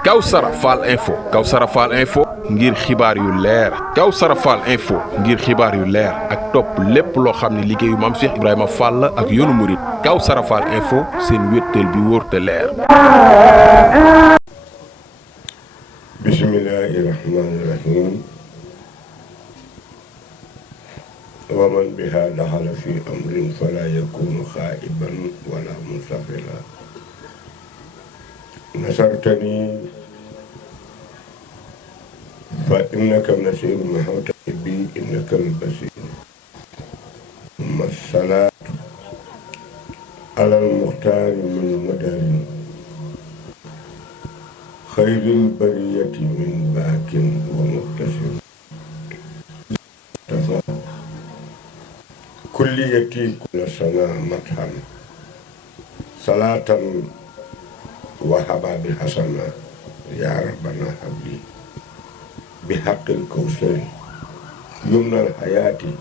Kawsara Fall Info ngir xibaar yu leer Kawsara Fall Info ngir xibaar yu leer ak topp lépp loo xam ne liggéeyu Maam Cheikh Ibrahima Fall ak yoonu murit Kawsara Fall Info seen wéttal bi wóor te leer. bismillahi rahmani rahim. wa man biha daxala fi amrin fala yakunu xaa'iban wala musafila. nasartani fa innaka nasiru mahawta bi innaka albasir. masalaatu alal muxtaari min madarin xayril bariyati min baakin wa muktasir. kulliyati kulla sana mathan salatan wa hababi hasana ya rabbana habli bi haqqil kawsari yumnal hayati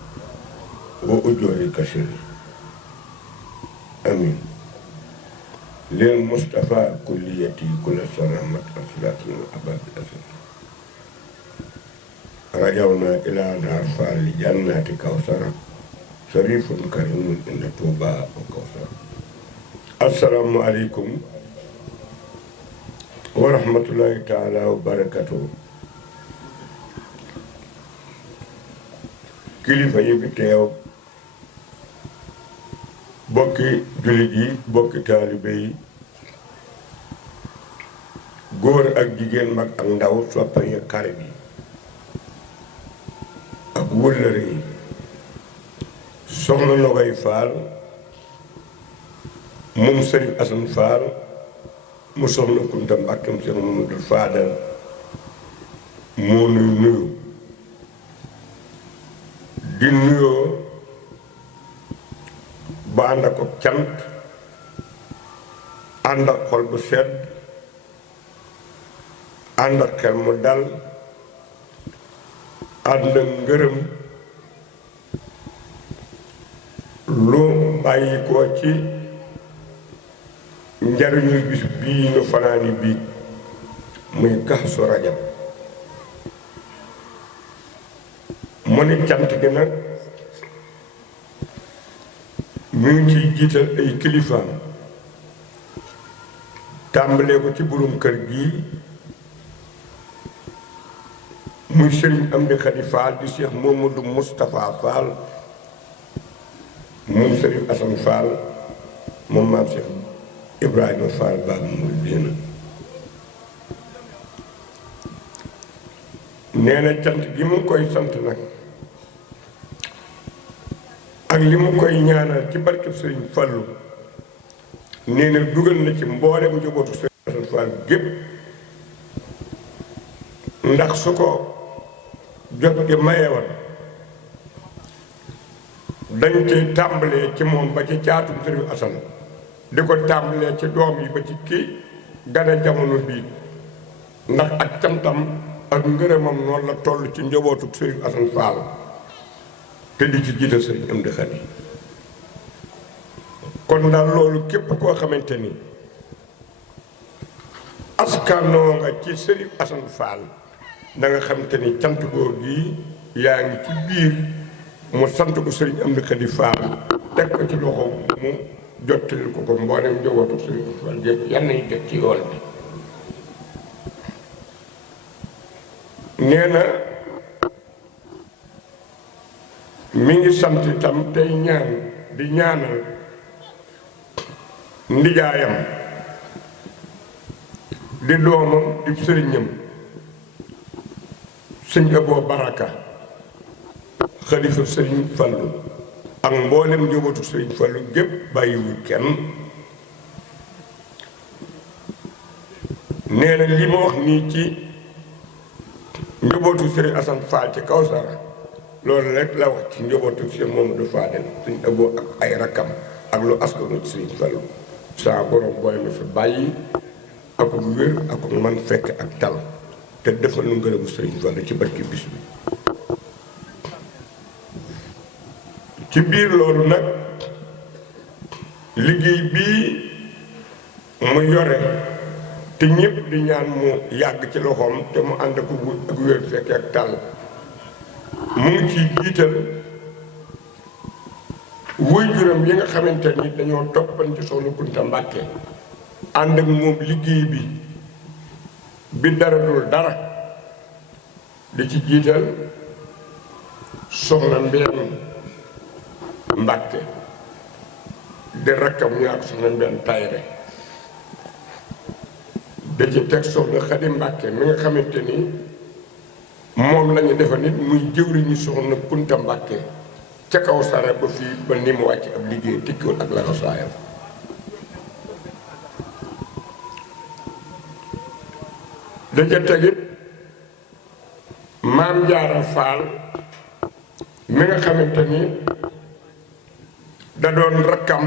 wa ujuri kasiri amin lil mustafa kulliyati kulla sana mathan salatan wa hababi hasana rajawna ila dar fal jannati kawsara sarifun karimun inda Tuuba wa Kawsar. assalaamu aleykum wa rahmatullahi taala wa barakatuh. kilifa yi fi teew, bokki jullit yi, bokki taalibe yi, góor ak jigéen, mag ak ndaw, soppa yi, xarit yi ak wëllëre yi. soxna Nogay Fall moom Sëriñ Asan Fall mu soxna Kunta Mbàkke mu Seex Mamadul Faadal moo nuy nuyu di nuyoo ba ànd ak cant, ànd ak xol bu sedd, ànd ak xel mu dal, ànd ak ngërëm lu bàyyi ko ci njariñu bis bii ñu fanaani bii muy Kazu Rajab. mu ni cant gi nag mi ngi ciy jiital ay kilifaam, tàmbalee ko ci borom kër gi muy Sëriñ Amdi Xadi Fall di Cheikh Mamadou Moustapha Fall moom Sëriñ Asan Fall moom Maam Cheikh Ibrahima Fall Baabul Muridiina. nee na cant gi mu koy sant nag ak li mu koy ñaanal ci barkeb Sëriñ Fallu, nee na dugal na ci mboolem njabootu Sëriñ Asan Fall gépp, ndax su ko jot gi mayewoon dañ ci tàmbalee ci moom ba ci caatum Sëriñ Asan, di ko tàmbalee ci doom yi ba ci kii gane jamono bii, ndax ak cantam ak ngërëmam noonu la toll ci njabootu Sëriñ Asan Fall, te di ci jiital Sëriñ Amdi Xadi. kon daal loolu képp koo xamante ni askanoo nga ci Sëriñ Asan Fall da nga xamante ni cant googu gi yaa ngi ci biir. mu sant ko Sëriñ Amdi Xadi Fall, teg ko ci loxo mu jottalil ko mboolem njabootu Sëriñ Fall yëpp yal nañu jot ci yool bi. nee na mi ngi sant itam tey ñaan di ñaanal ndijaayam di doomam di sëriñam sëñ Abo Baraka xalifa Sëriñ Fallu ak mboolem njabootu Sëriñ Fallu gépp bàyyiwul kenn. nee na li ma wax nii ci njabootu Sëriñ Asan Fall ci Kawsara loolu rek la wax ci njabootu Cheikh Mamadou Fadel suñ Abo ak ay rakkam ak lu askanu ci Sëriñ Fallu. saa borom booy ma fi bàyyi ak wér ak man fekk ak tal te defal nu ngërëmu Sëriñ Fallu ci barki bis bi. ci biir loolu nag liggéey bii mu yore te ñëpp di ñaan mu yàgg ci loxoom te mu ànd ak wér fekke ak tàll mu ngi ciy jiital waajuram yi nga xamante ni dañoo toppan ci Soxna Kunta Mbàkke ànd ak moom liggéey bi dara dul dara di ci jiital Soxna Mbeen Mbàkke di rakkam ñu ak Soxna Mbeen Tayre da ci teg Soxna Xadi Mbàkke mi nga xamante ni moom lañu defa nit muy jëwriñu Soxna Kunta Mbàkke ca kaw sara ba fii ba ni mu wàcc ab liggéey tikkiwul ak la rasaayam da ca tegit Maam Jaara Faal mi nga xamante ni da doon rakkam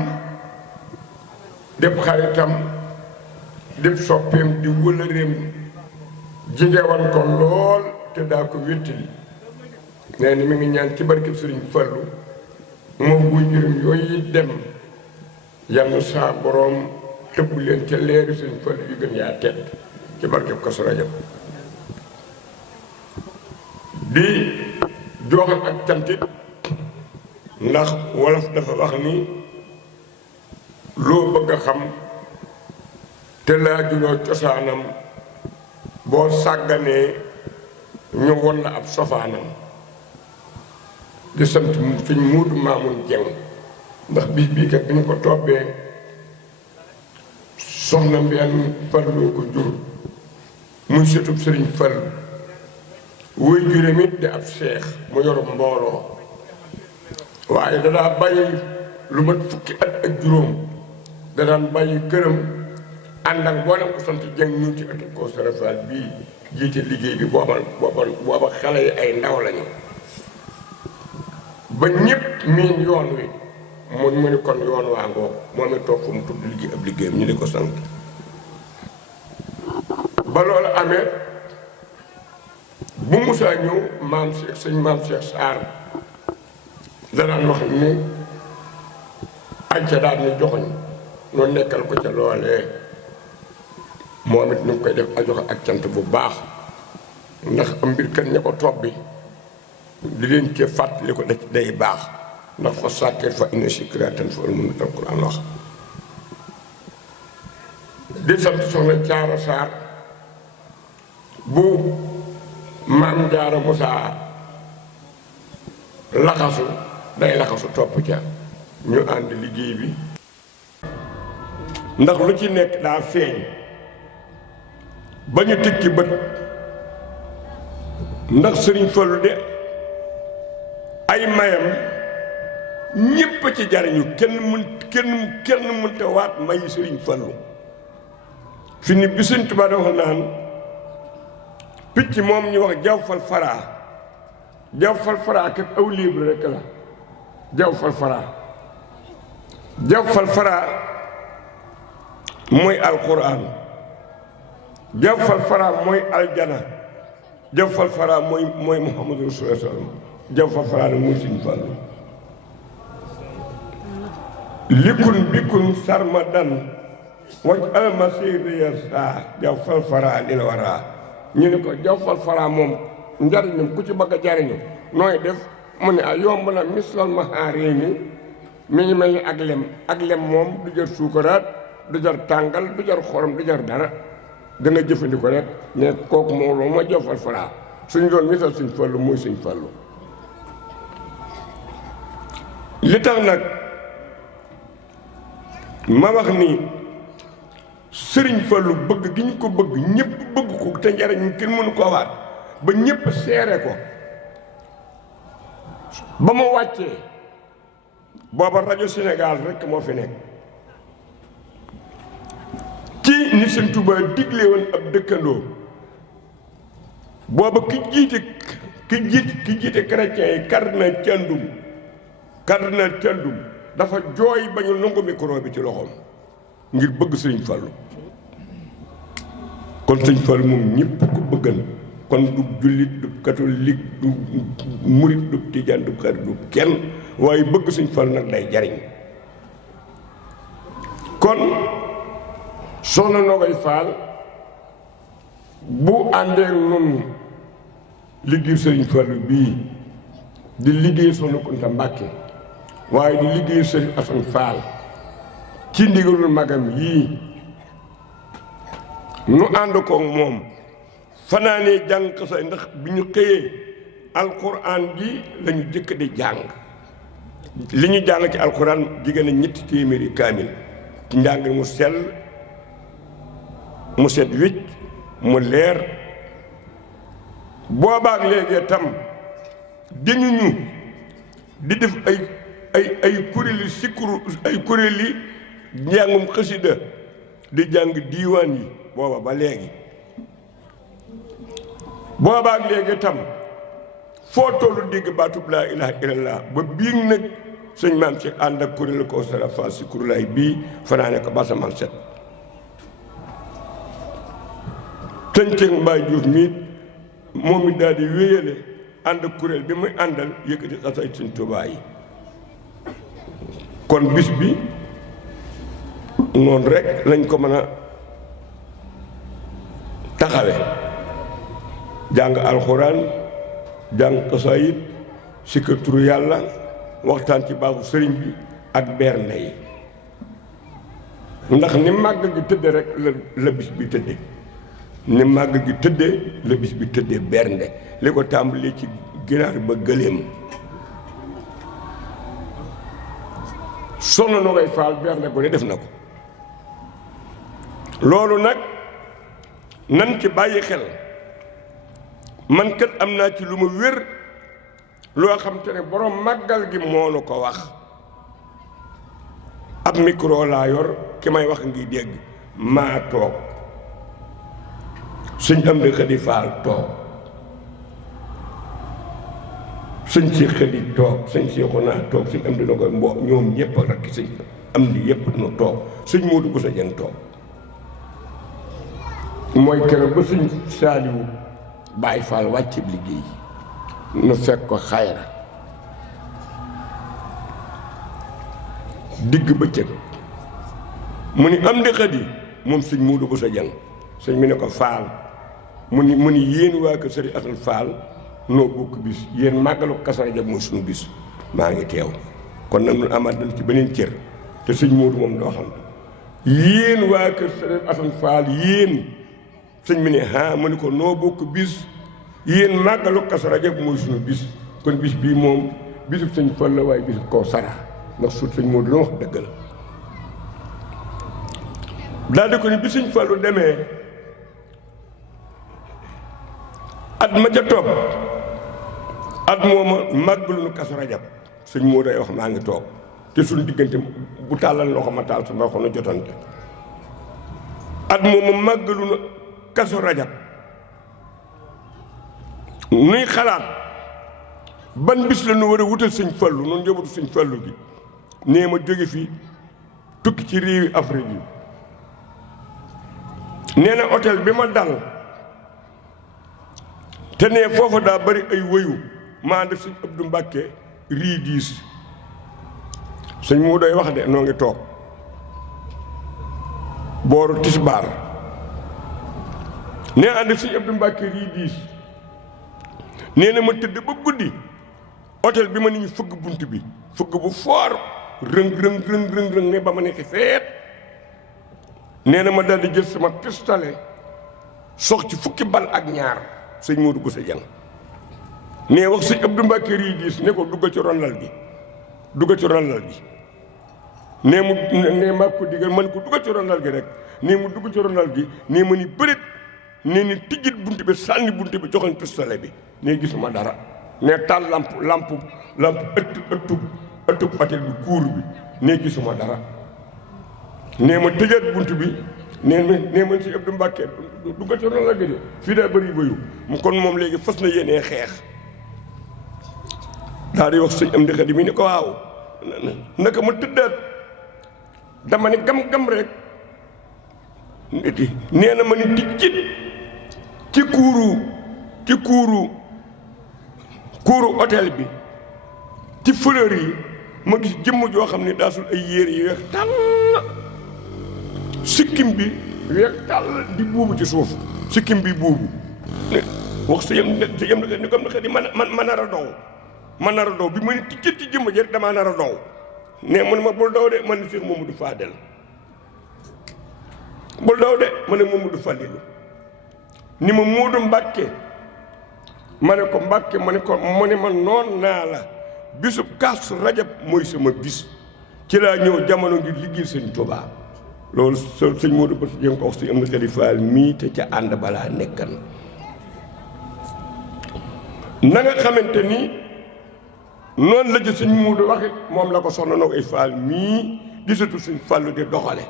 dépp xaritam dépp soppeem di wëlëreem jigewan ko lool te daa ko wéttali nee ni mi ngi ñaan ci barkeb Sëriñ Fallu moom waajuram yooyu dem yàlla saa boroom tëbb leen ca leeri Sëriñ Fallu yu gën yaa tedd ci barkeb Kazu Rajab di joxal ak cantit ndax wolof dafa wax ni loo bëgg a xam te laajuloo cosaanam boo sàgganee ñu won la ab sofaanam di sant sëñ Muudu Maamun Jeng ndax bis bii kat bi ñu ko toppee Soxna Mbeen Fallu ko jur muy sëtub Sëriñ Fallu woy juróom it di ab seex mu yor mbooloo waaye danaa bàyyi lu mat fukki at ak juróom danaan bàyyi këram ànd ak mboolem ko sant Jeng ñu ci ëtt ko sarafal bii jiite liggéey bi booba xale yi ay ndaw lañu ba ñëpp miin yoon wi mu ni kon yoon waa ngoog moom it toog fu mu tudd liggéey ab liggéeyam ñu di ko sant ba loolu amee bu musaa ñëw maam Cheikh sëñ maam Cheikh Sarr danaan wax ni acca daal ni joxoñ noonu nekkal ko ca loolee moom it ñu ngi koy def a joxe ak cant bu baax ndax am mbir kat ña ko topp bi li leen ci fàttali ko day baax ndax fa sàkkee fa inna zikraa tanfa'ul mu'miniina alquran wax di sant Soxna Jaara Sarr bu Maam Jaara Musaa laxasu day laxasu topp ca ñu ànd liggéey bi ndax lu ci nekk daa feeñ ba ñu teg ci bët ndax Sëriñ Fallu de ay mayam ñépp ci jariñu kenn mënta waat mayi Sëriñ Fallu fi ni bi Sëriñ Tuubaa wax naan picc moom ñu wax jaw fal faraa kat aw livre rekk la jaw fal faraa mooy alquran jaw fal faraa mooy aljana jaw fal faraa mooy Muhammadu Rasulullah sallam jaw fal faraa nag mooy Sëriñ Fallu likun bikun sarmadan waj almasiriya saa jaw fal faraa lil waraa ñu ne ko jaw fal faraa moom njariñam ku ci bëgg a jariñu nooy def mu ne yomb na mislal mahaari mi ngi mel ni ak lem moom du jar suukaraat du jar tàngal du jar xorom du jar dara danga jëfandiko rek ne kooku moom loolu ma jaw fal faraa suñ doon misal Sëriñ Fallu mooy Sëriñ Fallu li tax nag ma wax ni Sëriñ Fallu bëgg gi ñu ko bëgg ñëpp bëgg ko te njariñ kenn mënu ko waat ba ñëpp seere ko ba mu wàccee booba rajo Sénégal rekk moo fi nekk ci ni Sëriñ Tuubaa digle woon ab dëkkandoo booba ki jiite chrétien yi cardinal Thiandoum dafa jooy ba ñu nangu micro bi ci loxoom ngir bëgg Sëriñ Fallu kon Sëriñ Fallu moom ñëpp ko bëggan kon du jullit du catholique du murit du tijaan du xarit du kenn waaye bëgg Sëriñ Fallu nag day jariñ kon soxna Nogoy Fall bu àndee nun liggéey sëriñ Fallu bii di liggéey soxna Kunta Mbàkke waaye di liggéey sëriñ Asan Fall ci ndigalul magam yii nu ànd koog moom fanaanee jàng xasaay ndax bi ñu xëyee alquran ji lañu jëkk di jàng li ñu jàng ci alquran jigéen a 300 kaamil ci njàng mu sell mu set wicc mu leer boobaak léegi tam dañu ñu di def ay kuréeli sikkuru ay kuréeli njàngum xasida di jàng diiwaan yi booba ba léegi boobaak léegi tam foo tollu dégg baatub laa ilaha illallah ba bii nag sëñ maam ci ànd ak kuréelu Kawsara Fall si kurulaay bii fanaane ko basamal set tënceeg Mbaye Diouf mii moom it daal di wéyale ànd ak kuréel bi muy àndal yëkkati xasay sëñ Tuubaa yi kon bis bi noonu rek lañ ko mën a taxawe jàng alxuraan jàng xasaayid sikka turu yàlla waxtaan ci baaxu sëriñ bi ak bernde yi ndax ni màgg gi tëdde rek la bis bi tëdde ni màgg gi tëdde la bis bi tëdde bernde li ko tàmbalee ci ginaar ba gëléem soxna Nogoy Fall bernde ko ne def na ko loolu nag nan ci bàyyi xel man kat am naa ci lu ma wér loo xam te ne borom màggal gi moo nu ko wax ab micro laa yor ki may wax ngi dégg maa toog sëñ Amdi Xadi Faal toog sëñ si Xadi toog sëñ Seexuna toog sëñ Amdi na koy mbo ñoom ñëpp rek sëñ Amdi yëpp nu toog sëñ Moodu bu sa jën toog mooy keroog ba sëñ Saaliwu Baay Faal wàcce liggéey nu fekk ko xayra digg bëccëg mu ni Amdi Xadi moom sëñ Moodu bu sa jën sëñ mi ne ko Faal mu ni yéen waa kër Sëriñ Asan Faal noo bokk bis yéen màggalu Kazu Rajab mooy suñu bis maa ngi teew kon nag ñun amaat nañ ci beneen cër te sëñ Moodu moom doo xam yéen waa kër Sëriñ Asan Faal yéen sëñ mi ne mu ni ko noo bokk bis yéen màggalu Kazu Rajab mooy suñu bis kon bis bii moom bisub sëñ Fall la waaye bisub Kawsara ndax su sëñ Moodu la wax dëgg la daal di ko ni bi sëñ Fallu demee at ma ca topp at mooma màggalu nu Kazu Rajab sëñ Moodu day wax maa ngi toog te suñu diggante bu tàllal loxo ma taal sama loxo na jotante at mooma màggalu nu Kazu Rajab nuy xalaat ban bis la nu war a wutal sëñ Fallu noonu njabootu sëñ Fallu gi nee ma jóge fii tukki ci réewi Afrique yi nee na hôtel bi ma dal te nee foofa daa bari ay wëyu maa def sëñ Abdou Mbàkke rii 10 sëñ moo doy wax de noo ngi toog booru tisbaar nee ànd sëñ Abdou Mbàkke rii 10 nee na ma tëdd ba guddi hôtel bi ma nit ñi fëgg bunt bi fëgg bu foor rëng ne ba ma nekk feet nee na ma daldi jël sama pistolet sox ci fukki bal ak ñaar sëñ Moodu bu sa jàng nee wax sëñ Abdou Mbàkke rii 10 ne ko duggal ci ronlal gi nee mu nee maa ko digal man ko duggal ci ronlal gi rek nee mu dugg ci ronlal gi nee ma ni bërit nee ni tijjit bunt bi sànni bunt bi joxoñ pistolet bi nee gisuma dara nee taal lamp ëttub hôtel bi kuur bi nee gisuma dara nee ma tëjaat bunt bi nee man si Abdou Mbàkke duggal ci ronlal gi de fii daa bëri bayu mu kon moom léegi fas na yéenee xeex daal di wax sëñ Amdi Xadi mi ni ko waaw naka ma tëddaat dama ni gam rek nee na ma ni tijjit ci kuuru hôtel bi ci fleur yi ma gis jëmm joo xam ne daa sul ay yére yi weex tàll sikkim bi weex tàll di buubu ci suuf sikkim bi buubu wax sa yem ni comme na xëy di ma nar a dow ma nar a dow bi ma ni ticcat ci jëmma ji rek damaa nar a dow ne mu ne ma bul dow de man ni Cheikh Mamadou Fadel bul dow de ma ne Mamadou Falilu ni ma Moodu Mbàkke ma ne ko Mbàkke ma ne ko mu ne ma noon naa la bisub Kazu Rajab mooy sama bis ci laa ñëw jamono ngir liggéey sëñ Tuubaa loolu sëñ Moodu ba jëm ko wax si am na xalifaal mii te ca ànd balaa nekkan na nga xamante ni noonu la ci sëñ Moodu waxit moom la ko soxna noo ay faal mii di sëtu sëñ Fallu di doxale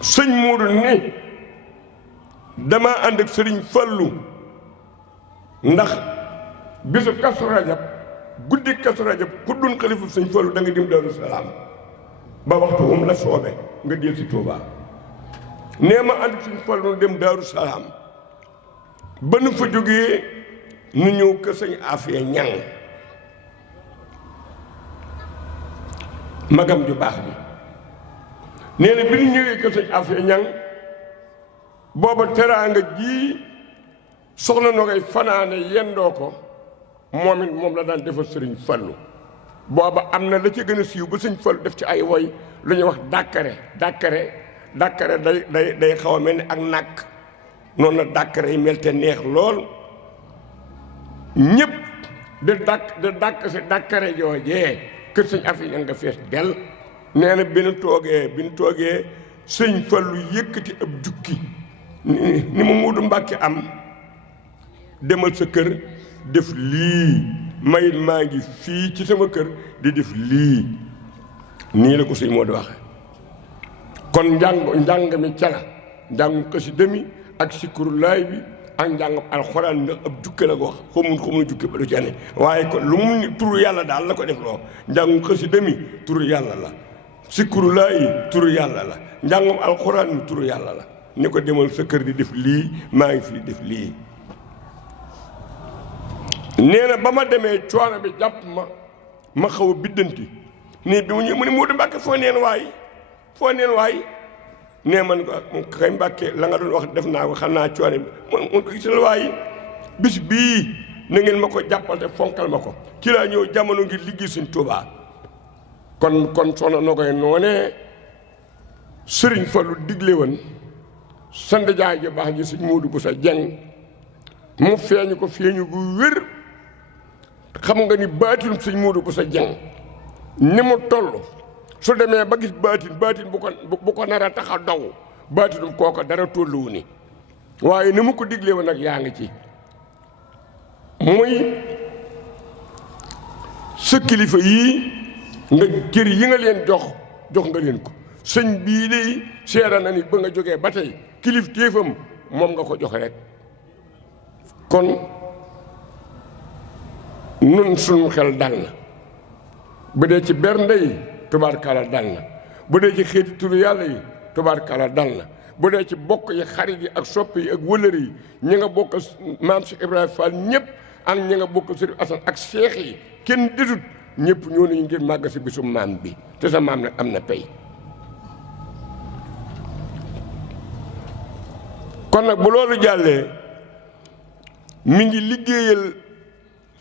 sëñ Moodu ni dama ànd ak sëriñ Fallu ndax bisu Kazu Rajab guddi Kazu Rajab ku dun xalifu sëñ Fallu da nga dem Daaru Salaam ba waxtu moom la soobe nga del si Tuubaa nee ma ànd ak sëñ Fallu dem Daaru Salaam ba nu fa jógee nu ñëw kër sëñ Afiya Ñang magam ju baax bi nee na bi ñu ñëwee kër sëñ Afiya Ñang booba teraanga ji soxna na koy fanaane yendoo ko moom it moom la daan defal sëriñ Fallu booba am na la ci gën a siiw ba sëñ Fallu def ci ay woy lu ñuy wax dàkkare day xaw a mel ni ak nàkk noonu la dàkkare yi mel te neex lool ñëpp di dàkk si dàkkare joojee kër sëñ Afiya nga fees del nee na bi nu toogee sëñ Fallu yëkkati ab jukki ni ma Moodu Mbàkke am demal sa kër def lii mayit maa ngi fii ci sama kër di def lii nii la ko sëñ Moodu waxe kon njàng mi cala njàngum xasida mi ak sikkurulaay bi ak njàngam alxuraan ndax ab jukke la ko wax xamul jukke ba du ci ne waaye kon lu mu ni turu yàlla daal la ko def loo njàngum xasida mi turu yàlla la sikkurulaay turu yàlla la njàngam alxuraan mi turu yàlla la ni ko demal sa kër di def lii maa ngi fi def lii nee na ba ma demee coono bi jàpp ma xaw a biddanti nii bi mu ñëw mu ne Moodu Mbàkke foo neen waay nee man ko kay Mbàkke la nga doon wax def naa ko xam naa coono bi mun ko gisal waay bis bii na ngeen ma ko jàppal te fonkal ma ko ci laa ñëw jamono ngir liggéey Sëñ Tuubaa kon soxna na koy noonee Sëriñ Fallu digle woon sant jaay ji baax ji Sëñ Moodu bu sa jeng mu feeñu ko feeñu gu wér xam nga ni baatin Sëñ Moodu bu sa jeng ni mu toll su demee ba gis baatin bu ko nar a tax a daw baatinum kooka dara tolluwu ni waaye ni mu ko diglee woon nag yaa ngi ci muy sa kilifa yii nga cër yi nga leen jox nga leen ko sëñ bii de seera na ni ba nga jógee ba tey kilif téefam moom nga ko joxe rek kon nun suñu xel dal na bu dee ci bernde yi tubaarkala dal na bu dee ci xeeti turu yàlla yi tubaarkala dal na bu dee ci bokk yi xarit yi ak sopp yi ak wëllëri yi ñi nga bokk maam Cheikh Ibrahima Fall ñëpp ak ñi nga bokk Sëriñ Asan ak seex yi kenn desut ñëpp ñoo nañu ngir màgg si bisu maam bi te sa maam nag am na pay kon nag bu loolu jàllee mi ngi liggéeyal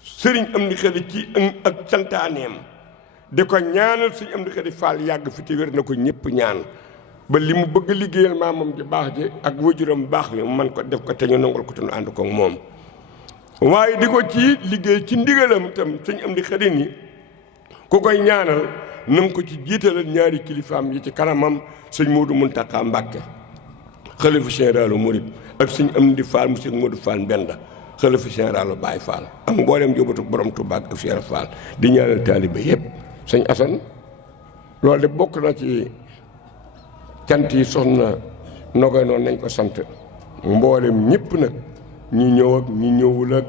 sëriñ Amdi Xadi ci ak santaaneem di ko ñaanal sëriñ Amdi Xadi Fall yàgg fi te wér na ko ñëpp ñaan ba li mu bëgg liggéeyal maamam ji baax ji ak wajuram baax bi man ko def ko te ñu nangul ko te ñu ànd ko moom waaye di ko ci liggéey ci ndigalam itam sëriñ Amdi Xadi ni ku koy ñaanal na nga ko ci jiitalal ñaari kilifaam yi ci kanamam sëñ Moodu Muntaxa Mbàkke xalifa généralu murid ak sëñ Amdi Fall mu sëñ Moodu Fall Mbenda xalifa généralu Baay Fall ak mboolem jóbatu borom Tuubaa ak Cheikh Fall di ñaanal taalibe yépp sëñ Asan loolu de bokk na ci cant yi soxna Nogaye noonu nañ ko sant mboolem ñëpp nag ñi ñëw ak ñi ñëwul ak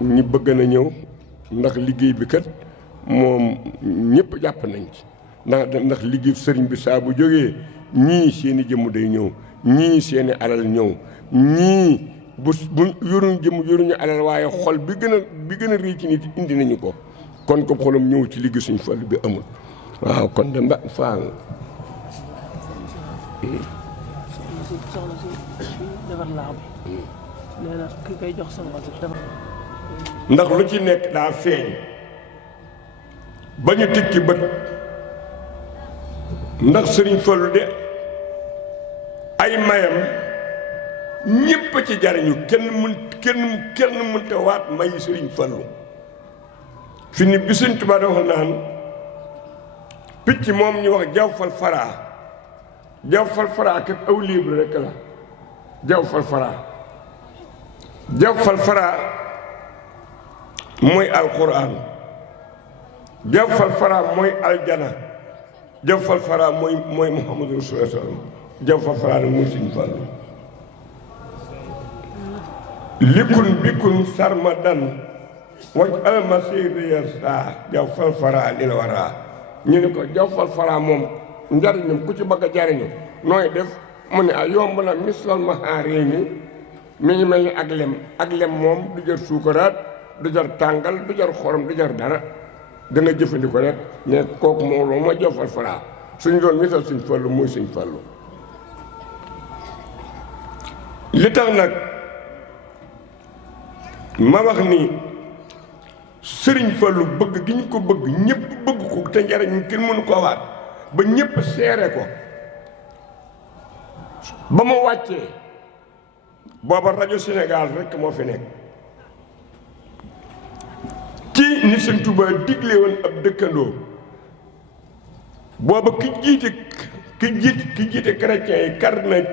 ñi bëgg na ñëw ndax liggéey bi kat moom ñëpp jàpp nañ ci ndax liggéey sëriñ bi saa bu jógee ñii seeni jëmm day ñëw ñii seeni alal ñëw ñii bu yoruñ jëmm yoruñu alal waaye xol bi gën a rii ci nit indi nañu ko kon ko xolam ñëw ci liggéey suñu Fallu bi amul waaw kon de Fall soxna si defar laax bi nee na ki koy jox soxna si defar ndax lu ci nekk daa feeñ ba ñu teg ci bët ndax sëriñ Fallu de ay mayam ñépp ci jariñu kenn mënta waat mayi sëriñ Fallu fi ni bi Sëriñ Tuubaa wax naan picc moom ñu wax jaw fal faraa kat aw libre rekk la jaw fal faraa mooy alquran jaw fal faraa mooy aljana jaw fal faraa mooy muhammadu rasulullah sallam jaw fal faraa nag mooy Sëriñ Fallu likun bikun sarmadan waj almasiriya saa jaw fal faraa lil waraa ñu ne ko jaw fal faraa moom njariñam ku ci bëgg a jariñu nooy def mu ne yomb na mislal mahaari mi ngi mel ni ak lem moom du jar suukaraat du jar tàngal du jar xorom du jar dara danga jëfandikoo rek ne kooku moom loolu mooy jaw fal faraa suñ doon misal Sëriñ Fallu mooy Sëriñ Fallu li tax nag ma wax ni Sëriñ Fallu bëgg gi ñu ko bëgg ñëpp bëgg ko te njariñ kenn mënu ko waat ba ñëpp seere ko ba mu wàccee booba rajo Sénégal rekk moo fi nekk ci ni Sëriñ Tuubaa digle woon ab dëkkandoo booba ki jiite chrétien yi cardinal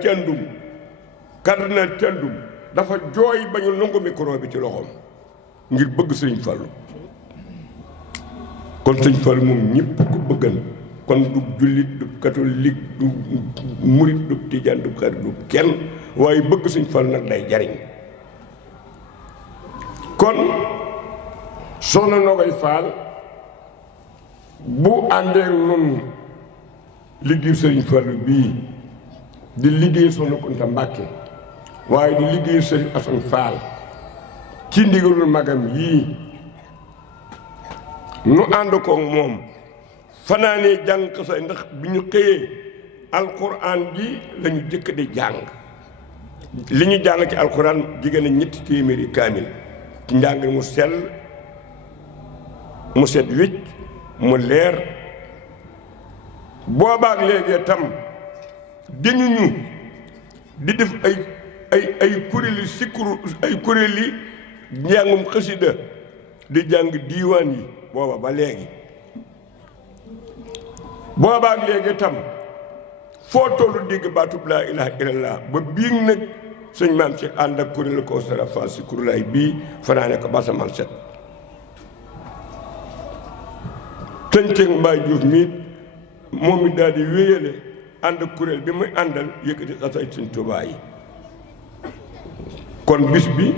Thiandoum dafa jooy ba ñu nangu micro bi ci loxoom ngir bëgg Sëriñ Fallu kon Sëriñ Fallu moom ñëpp ko bëggan kon du jullit du catholique du murit du tijaan du xarit du kenn waaye bëgg Sëriñ Fallu nag day jariñ kon soxna Nogaye Fall bu àndee nun liggéey Sëriñ Fallu bii di liggéey Soxna Kunta Mbàkke waaye di liggéey Sëriñ Asan Fall ci ndigalul magam yii nu ànd ko moom fanaanee jàng xasay ndax bi ñu xëyee alquran ji lañu jëkk di jàng li ñu jàng ci alquran jigéen a ñetti téeméeri kaamil ci njàng mu sell mu set wicc mu leer boobaak léegi tam dañu ñu di def ay kuréeli sikkuru ay kuréeli njàngum xasida di jàng diiwaan yi booba ba léegi boobaak léegi tam foo tollu dégg baatub laa ilaha illallah ba biig nag sëñ maam ci ànd ak kuréelu Kawsara Fall si kurulaay bii fanaane ko basamal set tënceeg Mbaye Diouf miit moom it daal di wéyale ànd ak kuréel bi muy àndal yëkkati xasay Sëñ Tuubaa yi kon bis bi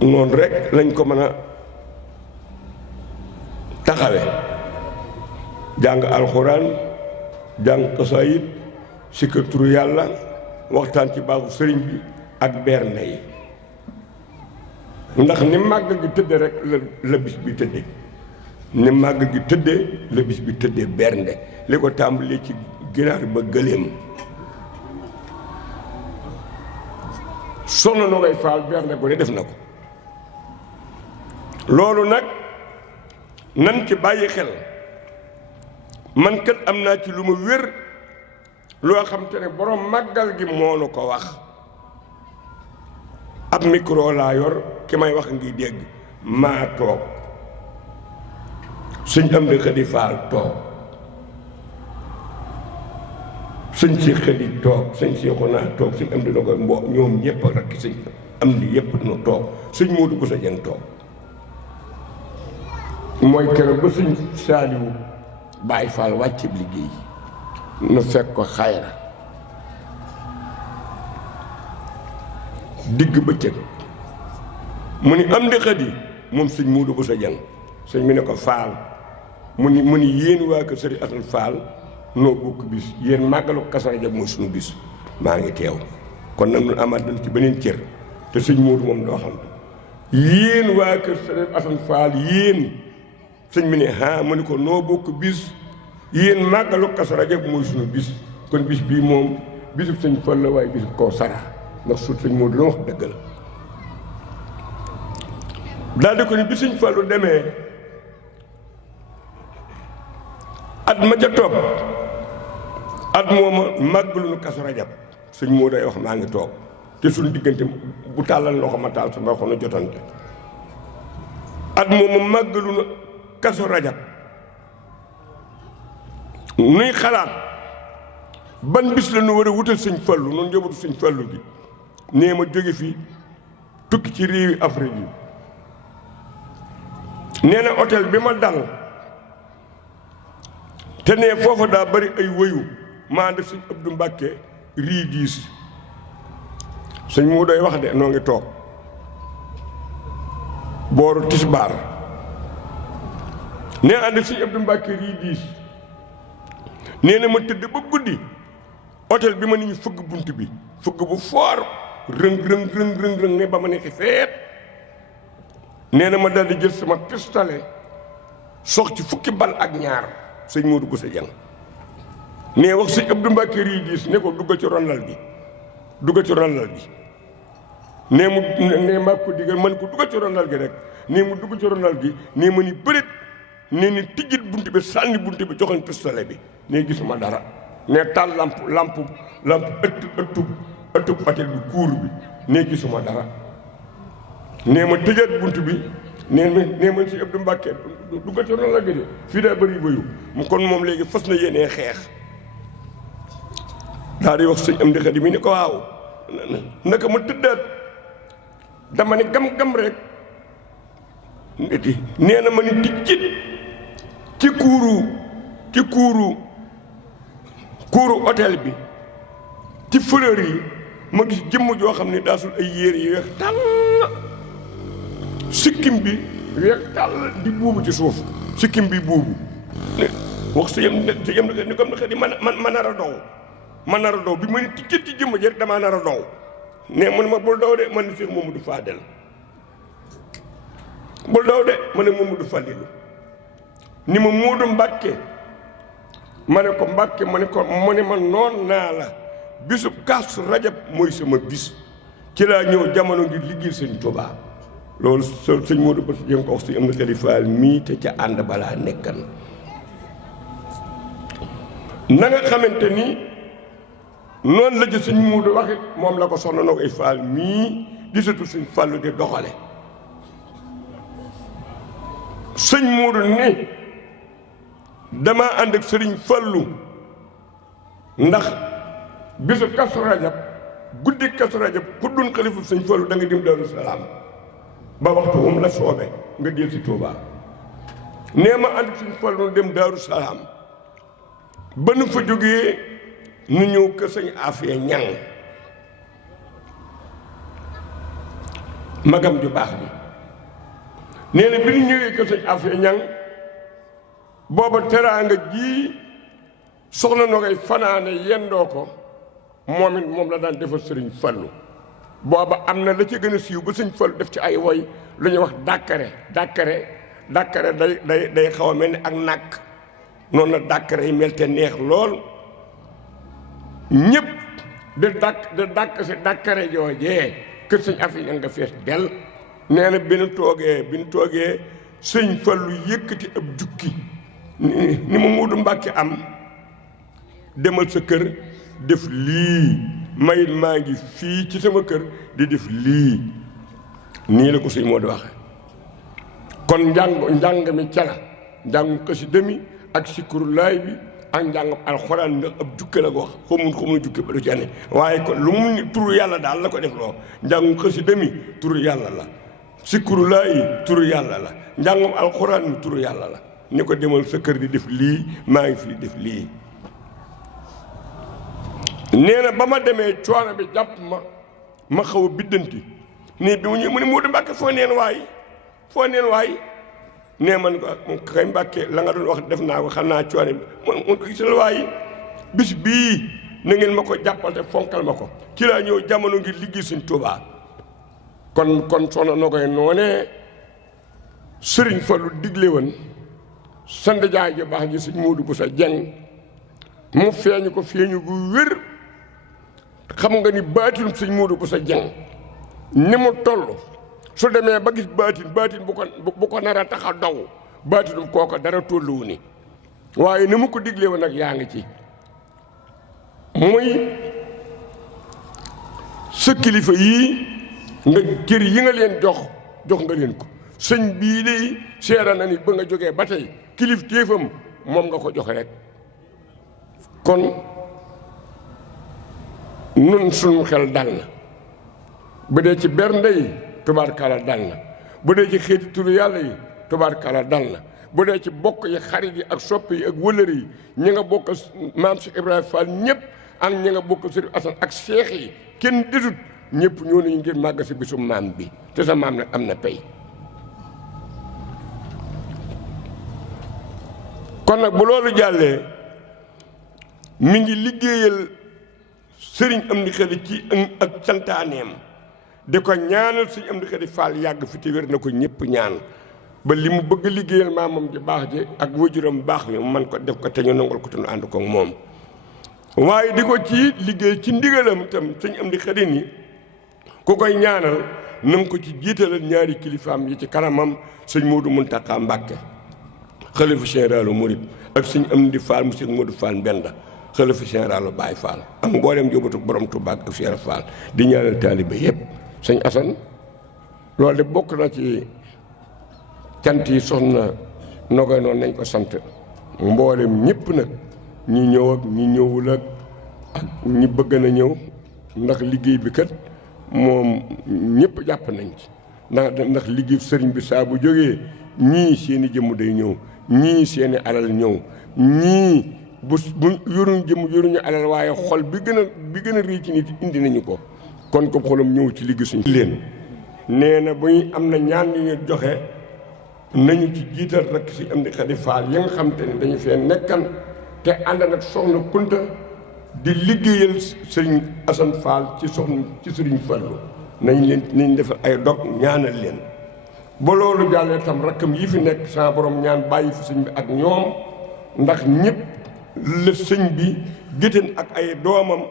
noonu rek lañ ko mën a taxawe jàng alxuraan jàng xasaayid sikkar turu yàlla waxtaan ci baaxu sëriñ bi ak bernde yi ndax ni màgg gi tëdde rek la bis bi tëdde ni màgg gi tëdde la bis bi tëdde bernde li ko tàmbalee ci ginaar ba gëléem Soxna Nogaye Fall bernde ko ne def na ko loolu nag nan ci bàyyi xel man kat am naa ci lu ma wér loo xam te ne borom màggal gi moo nu ko wax ab micro laa yor ki may wax ngi dégg maa toog sëñ am di Xadi Faal toog sëñ si Xadi toog sëñ si xonaa toog sëñ am di na koy mbo ñoom ñëpp ak rakki sëñ am di yëpp nu toog sëñ Moodu Busa Jeng toog mooy keroog ba sëñ Saaliwu Baay Faal wàcc liggéey nu fekk ko xayra digg bëccëg mu ni am di Xadi moom sëñ Moodu Busa Jeng sëñ mi ne ko Faal mu ni yéen waa kër Sëriñ Asan Faal noo bokk bis yéen màggalu Kazu Rajab mooy suñu bis maa ngi teew kon nag ñun amaat nañ ci beneen cër te sëñ Moodu moom doo xam yéen waa kër Sëriñ Asan Faal yéen sëñ mi ne mu ni ko noo bokk bis yéen màggalu Kazu Rajab mooy suñu bis kon bis bii moom bisub sëñ Fallu la waaye bisub Kawsara ndax su sëñ Moodu la wax dëgg la daal di ko ni bi sëñ Fallu demee at ma ca topp at mooma màggalu nu Kazu Rajab sëñ Moodu day wax maa ngi toog te suñu diggante bu tàllal loxo ma taal sa ma waxoon na jotante at mooma màggalu nu Kazu Rajab nuy xalaat ban bis la nu war a wutal sëñ Fallu noonu njabootu sëñ Fallu gi nee ma jóge fi tukki ci réewi Afrique yi nee na hôtel bi ma dal te nee foofa daa bari ay wëyu maa def sëñ Abdou Mbàkke rii 10 sëñ moo doy wax de noo ngi toog booru tisbaar nee ànd sëñ Abdou Mbàkke rii 10 nee na ma tëdd ba guddi hôtel bi ma nit ñi fëgg bunt bi fëgg bu foor rëng ne ba ma nekk feet nee na ma daldi jël sama pistolet sox ci fukki bal ak ñaar sëñ Modou Bousso Dieng nee wax sëñ Abdou Mbacke rii 10 ne ko duggal ci ronlal bi nee maa ko digal man ko duggal ci ronlal gi rek nee mu dugg ci ronlal gi nee ma ni bërit nee ni tijjit bunt bi sànni bunt bi joxoñ pistolet bi nee gisuma dara nee taal lamp ëttub hôtel bi kuur bi nee gisuma dara nee ma tëjaat bunt bi nee ma si Abdou Mbacke duggal ci ronlal gi de fii daa bëri bayu mu kon moom léegi fas na yéenee xeex daal di wax sëñ am di xadi mi ni ko waaw naka ma tëddaat dama ne gam rek nee na ma ni tijjit ci kuuru hôtel bi ci fleur yi ma gis jëmm joo xam ne daa sul ay yére yi weex tàll sikkim bi weex tàll di buubu ci suuf sikkim bi buubu wax sa yam ni comme na xëy di ma nar a dow bi ma ni tijjit ci jëmm ji rek damaa nar a dow ne mu ne ma bul daw de man ni Cheikh Mamadou Fadel bul daw de ma ne Mamadou Fadilu ni ma Moodu Mbàkke ma ne ko Mbàkke ma ne ko mu ne ma noon naa la bisub Kazu Rajab mooy sama bis ci laa ñëw jamono ngir liggéey sëñ Tuubaa loolu sëñ Moodu Bousso Dieng ko wax si am na xalifaal mii te ca ànd balaa nekkan na nga xamante ni noonu la ci sëñ Moodu waxit moom la ko soxna noo koy faal mii gisatu sëñ Fallu di doxale sëñ Moodu ni dama ànd ak sëriñ Fallu ndax bisu Kazu Rajab guddi Kazu Rajab ku dun xalifu sëñ Fallu da nga dem Daaru Salaam ba waxtu moom la soobe nga del si Tuubaa nee ma ànd ak sëñ Fallu dem Daaru Salaam ba nu fa jógee nu ñëw kër sëñ Afia Ñang magam ju baax bi nee na bi ñu ñëwee kër sëñ Afia Ñang booba teraanga ji soxna na koy fanaane yendoo ko moom la daan defal sëriñ Fallu booba am na la ci gën a siiw ba sëñ Fallu def ci ay woy lu ñuy wax dàkkare day xaw a mel ni ak nàkk noonu la dàkkare yi mel te neex lool ñëpp de dàkk si dàkkare joojee kër sëñ Afia Ñang nga fees del nee na bi nu toogee sëñ Fallu yëkkati ab jukki ni ma Moodu Mbàkke am demal sa kër def lii mayit maa ngi fii ci sama kër di def lii nii la ko sëñ Moodu waxe kon njàng mi cala njàngu xasida mi ak sikkurulaay bi ak njàngam alxuraan ndax ab jukke la ko wax xamul jukke ba du ci ne waaye kon lu mu turu yàlla daal la ko def loo njàngu xasida mi turu yàlla la sikkurulaay turu yàlla la njàngam alxuraan mi turu yàlla la ni ko demal sa kër di def lii maa ngi fi def lii nee na ba ma demee coono bi jàpp ma xaw a biddanti nii bi mu ñëw mu ne Moodu Mbàkke foo neen waay nee man ko kay Mbàkke la nga doon wax def naa ko xam naa coono bi mun ko gisal waay bis bii na ngeen ma ko jàppal te fonkal ma ko ci laa ñëw jamono ngir liggéey Sëñ Tuubaa kon soxna na koy noonee Sëriñ Fallu digle woon sant jaay ji baax ji Sëñ Moodu Bousso Dieng mu feeñu ko feeñu gu wér. xam nga ni baatin sëñ Modou Bousso Dieng ni mu toll su demee ba gis baatin bu ko nar a tax a daw baatinum kooka dara tolluwu ni waaye ni mu ko diglee woon nag yaa ngi ci muy sa kilifa yii nga cër yi nga leen jox nga leen ko sëñ bii de seera na ni ba nga jógee ba tey kilif téefam moom nga ko jox rek kon nun suñu xel dal na bu dee ci bernde yi tubaarkala dal na bu dee ci xeeti turu yàlla yi tubaarkala dal na bu dee ci bokk yi xarit yi ak sopp yi ak wëllër yi ñi nga bokk maam Cheikh Ibrahima Fall ñëpp ak ñi nga bokk Sëriñ Asan ak seex yi kenn desut ñëpp ñoo nañu ngir màgg si bisu maam bi te sa maam nag am na pay kon nag bu loolu jàllee mi ngi liggéeyal sëriñ Amdi Xadi ci ak cantaaneem di ko ñaanal sëriñ Amdi Xadi Fall yàgg fi te wér na ko ñëpp ñaan ba li mu bëgg liggéeyal maamam ji baax ji ak wajuram baax mi man ko def ko te ñu nangul ko te ñu ànd ko moom waaye di ko ci liggéey ci ndigalam itam sëriñ Amdi Xadi ni ku koy ñaanal na nga ko ci jiitalal ñaari kilifaam yi ci kanamam sëñ Moodu Muntaxa Mbàkke xalifa généralu murid ak sëñ Amdi Fall mu sëñ Moodu Fall Mbenda xalifa généralu Baay Fall am mboolem jóbatu borom Tuubaa ak Cheikh Fall di ñaanal taalibe yépp sëñ Asan loolu de bokk na ci cant yi soxna Nogoy noonu nañ ko sant mboolem ñëpp nag ñi ñëw ak ñi ñëwul ak ñi bëgg na ñëw ndax liggéey bi kat moom ñëpp jàpp nañ ci ndax liggéey sëriñ bi saa bu jógee ñii seeni jëmm day ñëw ñii seeni alal ñëw ñii bu yoruñ jëmm yoruñu alal waaye xol bi gën a rii ci nit indi nañu ko kon ko xolam ñëw ci liggéey suñu leen nee na bu ñu am na ñaan yu ñu joxe nañu ci jiital rek si Amdi Xadi Fall yi nga xam te ne dañu fee nekkan te ànd nag soxna Kunta di liggéeyal sëriñ Asan Fall ci sëriñ Fallu nañ def ay dog ñaanal leen ba loolu jàllee tam rakkam yi fi nekk sa borom ñaan bàyyi fi sëñ bi ak ñoom ndax ñëpp la sëñ bi géttan ak ay doomam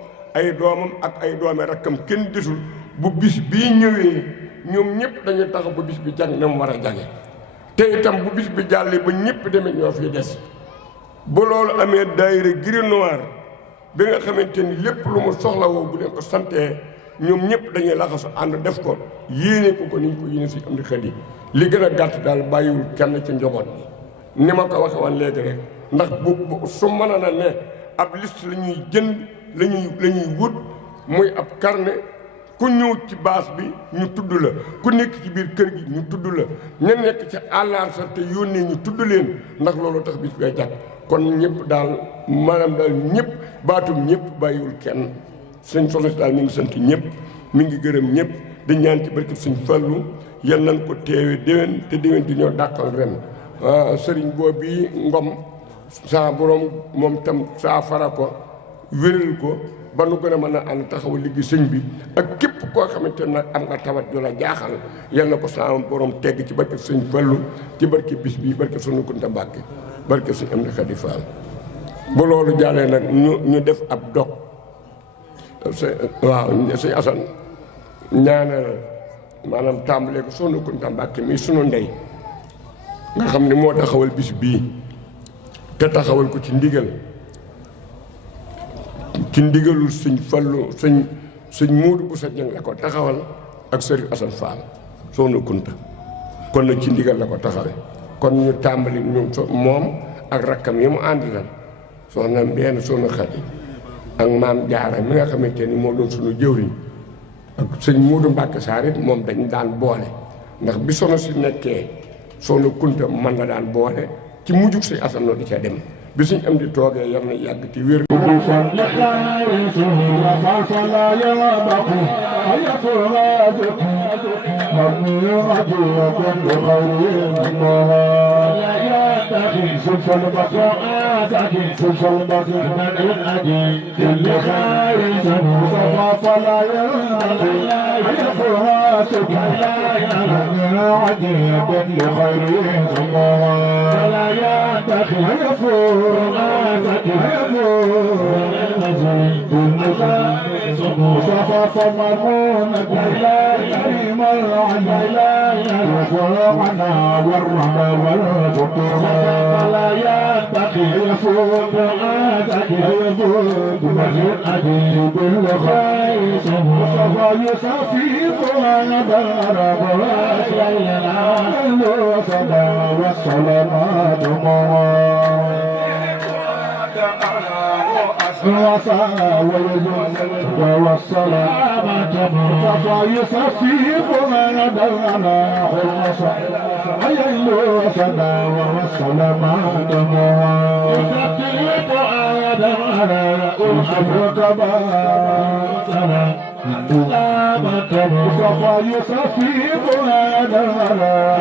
ak ay doomi rakkam kenn desul bu bis bii ñëwee ñoom ñëpp dañuy taxaw ba bis bi jag na mu war a jage te itam bu bis bi jàllee ba ñëpp demee ñoo fi des ba loolu amee daayira Gris Noir bi nga xamante ni lépp lu mu soxla woo bu leen ko santee ñoom ñëpp dañuy laxasu ànd def ko yéene ko ni ñu ko yéene si Amdi Xadi li gën a gàtt daal bàyyiwul kenn ci njaboot bi ni ma ko waxe woon léegi rek ndax bu su mën a na ne ab liste la ñuy jënd la ñuy wut muy ab carnet ku ñëw ci baas bi ñu tudd la ku nekk ci biir kër gi ñu tudd la ña nekk ci àllar sa te yónnee ñu tudd leen ndax loolu tax bis bee jàkk kon ñëpp daal maanaam daal ñëpp baatum ñëpp bàyyiwul kenn sëñ soxna si daal mi ngi sant ñëpp mi ngi gërëm ñëpp di ñaan ci barke sëñ Fallu yal nañ ko teewe déwén te déwén di ñoo dàqal ren sëriñ boobu bi Ngom saa borom moom tam saa fara ko wéral ko ba nu gën a mën a ànd taxaw liggéey sëñ bi ak képp koo xamante ne nag am nga tawat ju la jaaxal yal na ko saa borom tegg ci barke sëñ Fallu ci barke bis bi barke sunu Kunta Mbàkke barke sëñ Amdi Xadi Fall bu loolu jàllee nag ñu def ab dog waaw sëñ Asan ñaanal maanaam tàmbalee ko sunu Kunta Mbàkke mi sunu ndey nga xam ne moo taxawal bis bii te taxawal ko ci ndigalul sëñ Fallu sëñ Moodu Bousso Dieng la ko taxawal ak sëriñ Asan Fall sunu Kunta kon nag ci ndigal la ko taxawee kon ñu tàmbali ñun moom ak rakkam yi mu àndal soxna benn sunu Xadi ak maam Jaara mi nga xamante ni moo doon sunu jëwriñ ak sëñ Moodu Mbàkke Saar it moom dañ daan boole ndax bi soxna si nekkee sunu Kunta man la daan boole ci mujjug sëñ Asan noo di ca dem bi suñ am di toogee yar na yàgg ci wér عجيب لخير سموها ولا ينتخي يفور صفاف مرمون كريم العلي وفرعنا والرحمة والفطر ولا ينتخي يفور عجيب لخير سموها يصفيفها دار والسلامات والسلامات يصفيفنا دلنا حرصا والسلامات يصفيف آدمنا صفا يصفيفنا دلنا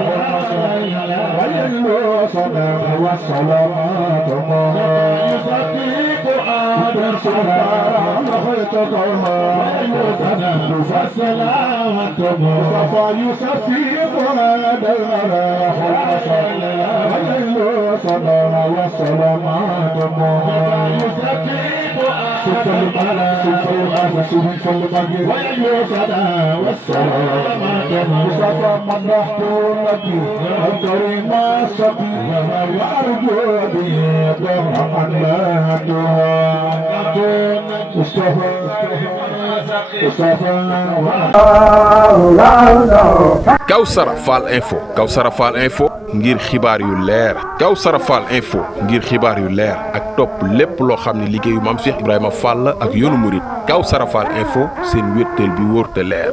والسلامات يصفيف آدم سلام خيطتها فالسلامة صفا يصفيفنا دلنا والسلامات يصفيف والسلامات صفا مدحت لك الكريم السقي وأرجو به Kawsara Fall Info Kawsara Fall Info ngir xibaar yu leer Kawsara Fall Info ngir xibaar yu leer ak topp lépp loo xam ne liggéeyu Maam Cheikh Ibrahima Fall ak yoonu murit Kawsara Fall Info seen wéttal bi wóor te leer